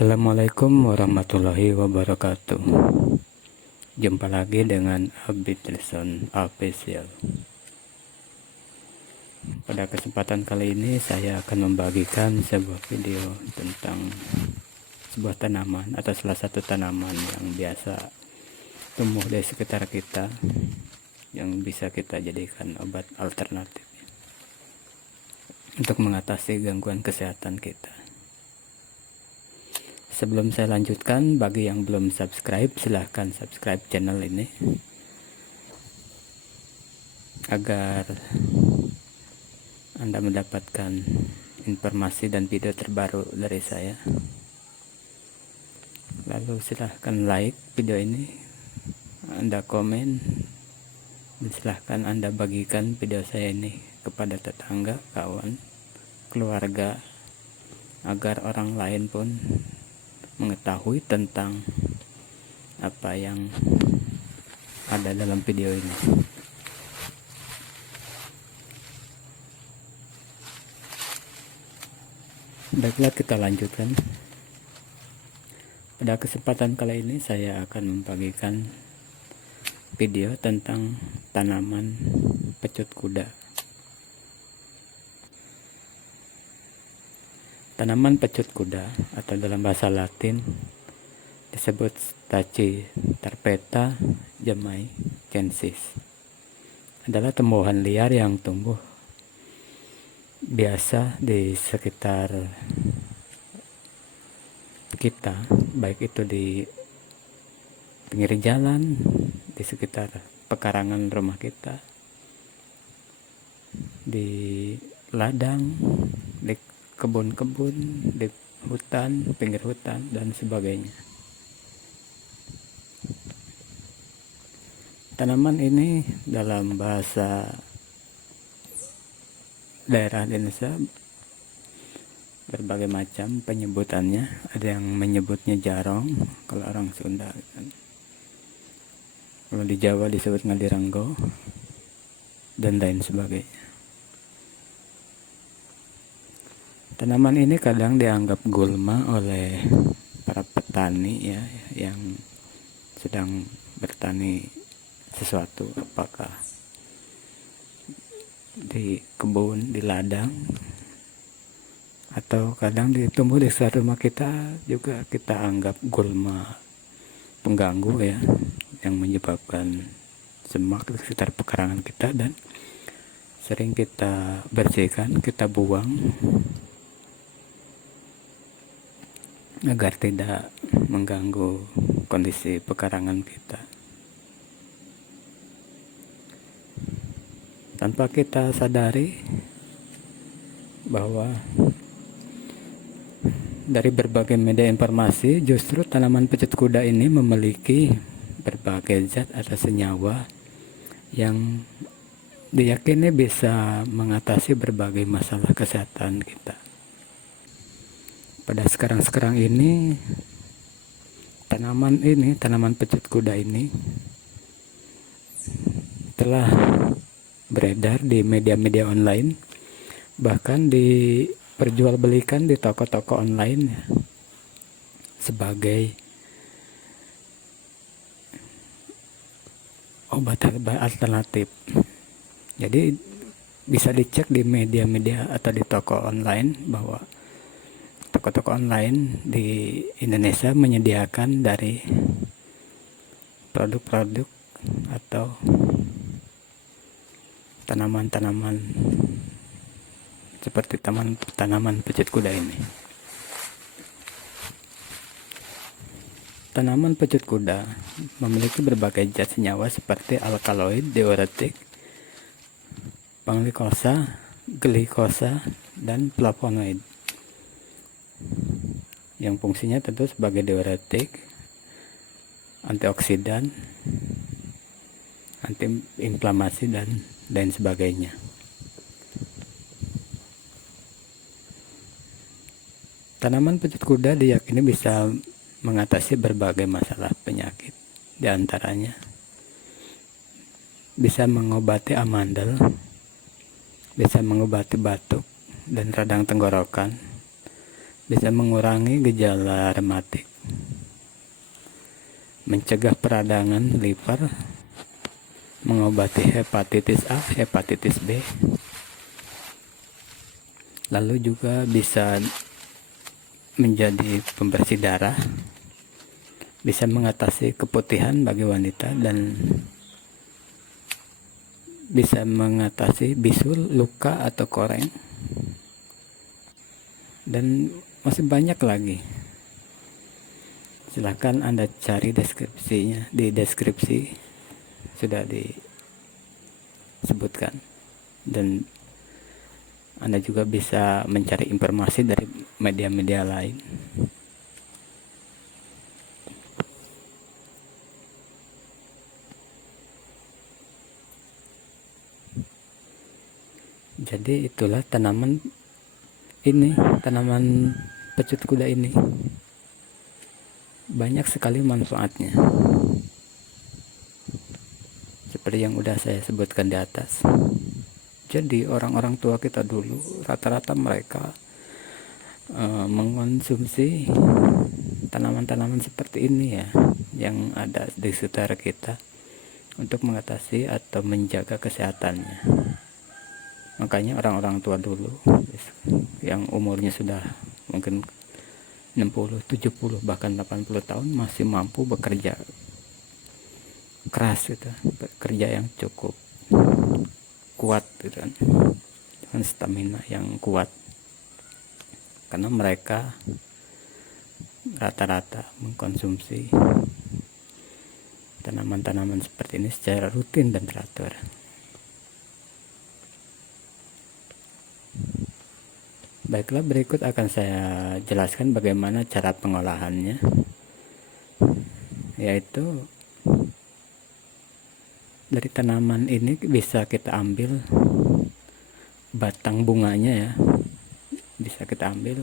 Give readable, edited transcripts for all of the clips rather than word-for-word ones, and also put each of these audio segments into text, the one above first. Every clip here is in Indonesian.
Assalamualaikum warahmatullahi wabarakatuh. Jumpa lagi dengan Abidrison Official. Pada kesempatan kali ini saya akan membagikan sebuah video tentang sebuah tanaman atau salah satu tanaman yang biasa tumbuh di sekitar kita, yang bisa kita jadikan obat alternatif untuk mengatasi gangguan kesehatan kita. Sebelum saya lanjutkan, bagi yang belum subscribe, silahkan subscribe channel ini agar Anda mendapatkan informasi dan video terbaru dari saya. Lalu silahkan like video ini, Anda komen, dan silahkan Anda bagikan video saya ini kepada tetangga, kawan, keluarga, agar orang lain pun mengetahui tentang apa yang ada dalam video ini. Baiklah, kita lanjutkan. Pada kesempatan kali ini saya akan membagikan video tentang tanaman pecut kuda. Tanaman pecut kuda atau dalam bahasa Latin disebut Stachytarpeta jamaicensis adalah tumbuhan liar yang tumbuh biasa di sekitar kita, baik itu di pinggir jalan, di sekitar pekarangan rumah kita, di ladang, di kebun-kebun, di hutan, pinggir hutan, dan sebagainya. Tanaman ini dalam bahasa daerah Indonesia berbagai macam penyebutannya. Ada yang menyebutnya jarong kalau orang Sunda, kalau di Jawa disebut ngadiranggo, dan lain sebagainya. Tanaman ini kadang dianggap gulma oleh para petani ya, yang sedang bertani sesuatu, apakah di kebun, di ladang, atau kadang ditumbuh di sekitar rumah kita juga kita anggap gulma pengganggu ya, yang menyebabkan semak di sekitar pekarangan kita dan sering kita bersihkan, kita buang agar tidak mengganggu kondisi pekarangan kita. Tanpa kita sadari bahwa dari berbagai media informasi, justru tanaman pecut kuda ini memiliki berbagai zat atau senyawa yang diyakini bisa mengatasi berbagai masalah kesehatan kita. Pada sekarang ini, tanaman pecut kuda ini telah beredar di media-media online, bahkan diperjualbelikan di toko-toko online ya, sebagai obat alternatif. Jadi bisa dicek di media-media atau di toko online bahwa toko-toko online di Indonesia menyediakan dari produk-produk atau tanaman-tanaman seperti tanaman pecut kuda ini. Tanaman pecut kuda memiliki berbagai zat senyawa seperti alkaloid, diuretik, panglikosa, glikosa, dan flavonoid, yang fungsinya tentu sebagai diuretik, antioksidan, antiinflamasi, dan lain sebagainya. Tanaman pecut kuda diyakini bisa mengatasi berbagai masalah penyakit, diantaranya bisa mengobati amandel, bisa mengobati batuk dan radang tenggorokan, bisa mengurangi gejala rematik, mencegah peradangan liver, mengobati hepatitis A, hepatitis B, lalu juga bisa menjadi pembersih darah, bisa mengatasi keputihan bagi wanita, dan bisa mengatasi bisul, luka atau koreng, dan masih banyak lagi. Silahkan Anda cari deskripsinya, di deskripsi sudah disebutkan, dan Anda juga bisa mencari informasi dari media-media lain. Jadi itulah tanaman pecut kuda ini. Banyak sekali manfaatnya. Seperti yang udah saya sebutkan di atas. Jadi orang-orang tua kita dulu, rata-rata mereka mengonsumsi tanaman-tanaman seperti ini ya, yang ada di sekitar kita untuk mengatasi atau menjaga kesehatannya. Makanya orang-orang tua dulu yang umurnya sudah mungkin 60, 70, bahkan 80 tahun masih mampu bekerja keras gitu, bekerja yang cukup kuat gitu kan, dengan stamina yang kuat, karena mereka rata-rata mengkonsumsi tanaman-tanaman seperti ini secara rutin dan teratur. Baiklah, berikut akan saya jelaskan bagaimana cara pengolahannya, yaitu dari tanaman ini bisa kita ambil batang bunganya ya, bisa kita ambil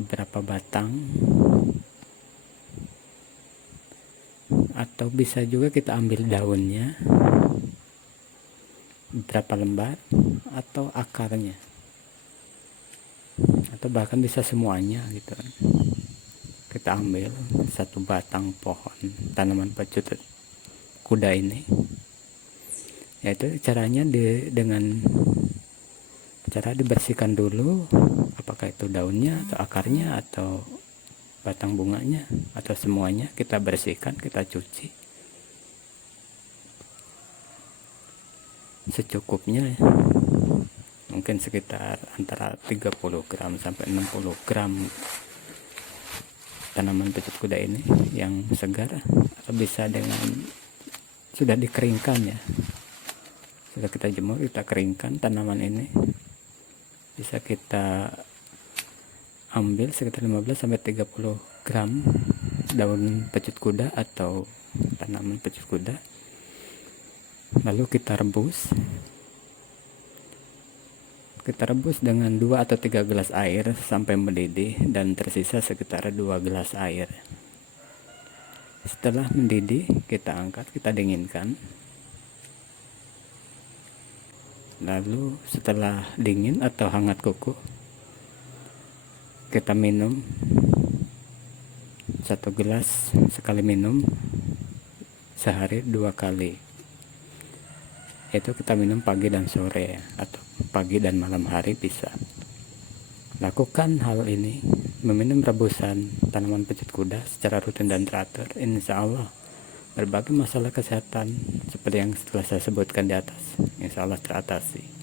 beberapa batang, atau bisa juga kita ambil daunnya beberapa lembar, atau akarnya, atau bahkan bisa semuanya gitu kan. Kita ambil satu batang pohon tanaman pecut kuda ini, yaitu caranya dengan cara dibersihkan dulu, apakah itu daunnya atau akarnya atau batang bunganya atau semuanya. Kita bersihkan, kita cuci secukupnya ya. Mungkin sekitar antara 30 gram sampai 60 gram tanaman pecut kuda ini yang segar, atau bisa dengan sudah dikeringkan ya, sudah kita jemur, kita keringkan tanaman ini. Bisa kita ambil sekitar 15 sampai 30 gram daun pecut kuda atau tanaman pecut kuda, lalu kita rebus dengan 2 atau 3 gelas air sampai mendidih, dan tersisa sekitar 2 gelas air. Setelah mendidih, kita angkat, kita dinginkan. Lalu setelah dingin atau hangat kuku, kita minum 1 gelas sekali minum, sehari 2 kali. Itu kita minum pagi dan sore ya, atau pagi dan malam hari bisa. Lakukan hal ini, meminum rebusan tanaman pecut kuda secara rutin dan teratur. Insya Allah berbagai masalah kesehatan seperti yang setelah saya sebutkan di atas, insya Allah teratasi.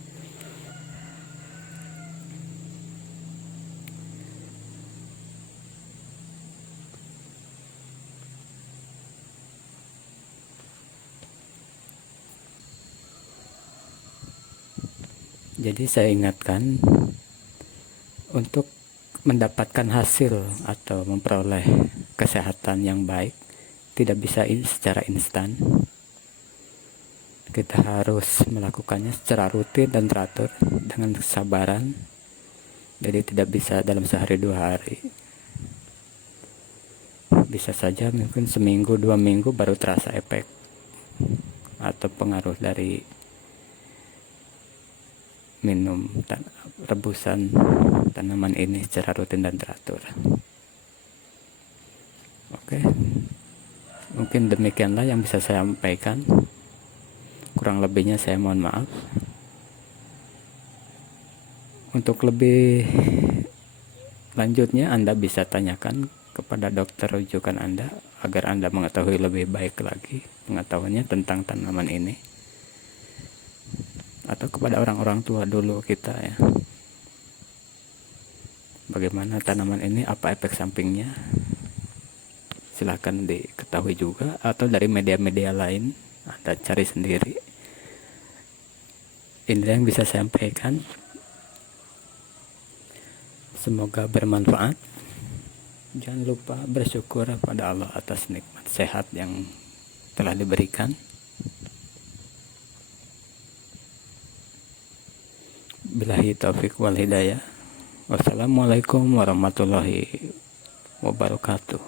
Jadi saya ingatkan, untuk mendapatkan hasil atau memperoleh kesehatan yang baik tidak bisa secara instan. Kita harus melakukannya secara rutin dan teratur dengan kesabaran. Jadi tidak bisa dalam sehari 2 hari. Bisa saja mungkin seminggu 2 minggu baru terasa efek atau pengaruh dari minum rebusan tanaman ini secara rutin dan teratur. Oke, mungkin demikianlah yang bisa saya sampaikan. Kurang lebihnya saya mohon maaf. Untuk lebih lanjutnya Anda bisa tanyakan kepada dokter rujukan Anda agar Anda mengetahui lebih baik lagi pengetahuannya tentang tanaman ini, atau kepada orang-orang tua dulu kita ya, bagaimana tanaman ini, apa efek sampingnya. Silahkan diketahui juga, atau dari media-media lain Anda cari sendiri. Ini yang bisa saya sampaikan. Semoga bermanfaat. Jangan lupa bersyukur pada Allah atas nikmat sehat yang telah diberikan. Billahi taufik wal hidayah. Wassalamualaikum warahmatullahi wabarakatuh.